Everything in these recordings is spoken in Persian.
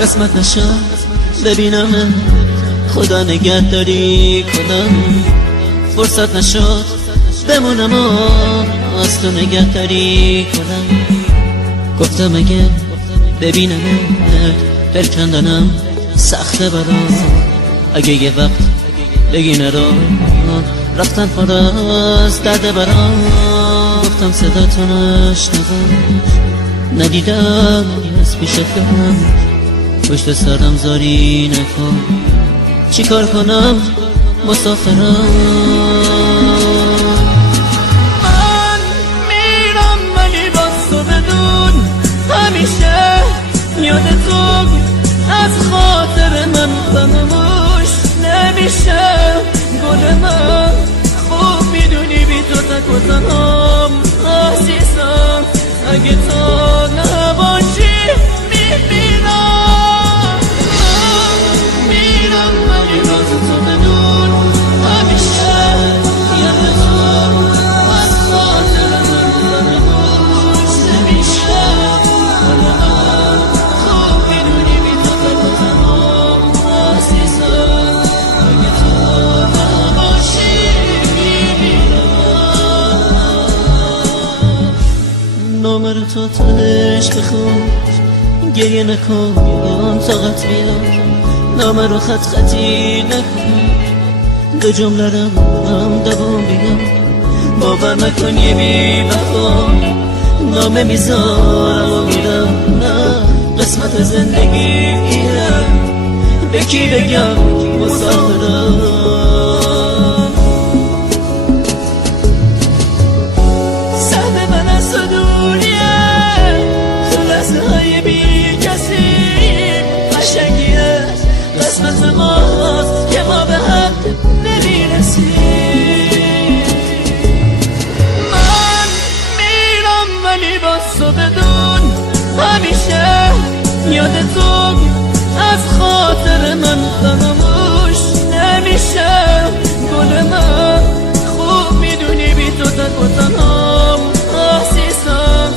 قسمت نشد ببینم خدا نگهداری کنم، فرصت نشد بمونم و از تو نگهداری کنم. گفتم اگه ببینم دل کندنم سخته برام، اگه یه وقت بگی نرو رفتن پر از درد برام. گفتم صدا تو نشنوم، ندیدم از پیشت برم، پشت سرم زاری نکن، چی کار کنم مسافرم. من میرم ولی باز تو بدون همیشه یاد تو از خاطر من فراموش نمیشه. گل من خوب میدونی بی تو تک و تنهام عزیزم، اگه تو نباشی میمیرم. میرم ولی باز تو بدون همیشه یاد تو از خاطر من فراموش نمیشه. خوب میدونی بی تو تک و تنهام عزیزم، اگه تو نباشی میمیرم. نامه رو تو تش بخون، گریه نکن طاقت بیار، نامه رو خط خطی نکن، دو جمله رو هم دوام بگم، باور نکن یه بی وفا نامه میذارم و میرم. نه قسمت زندگیه، به کی بگم مسافرم. سهم من از تو دوریه، تو لحظه های بی کسی قشنگیه، قسمت ماست که ما به هم نمیرسیم. من میرم ولی باز تو بدون همیشه یاد تو از خاطر من فراموش نمیشه. گل من خوب میدونی بی تو تک و تنهام عزیزم،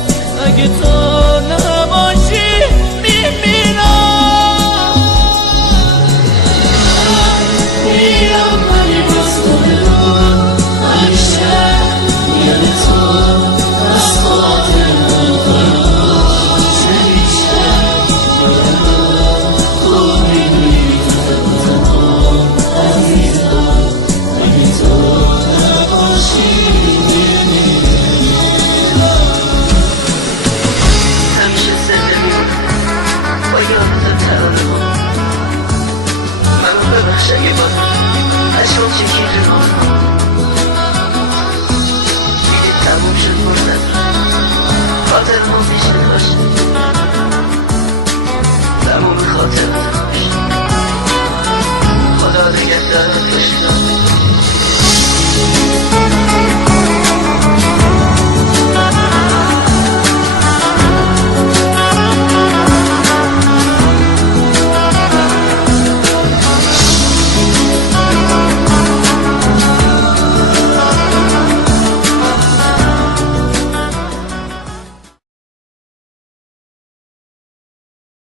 اگه تو نباشی میمیرم. میرم ولی باز تو بدون همیشه یاد تو از خاطر من فراموش نمیشه. خوب میدونی بی تو تک و تنهام عزیزم، اگه تو نباشی همیشه زنده میمونم با یادت ترانه ها. منو ببخش اگه با عشقم چکی ریمان ها دیدی تموم شد مردن، خاطر ما پیش باشه تموم خاطر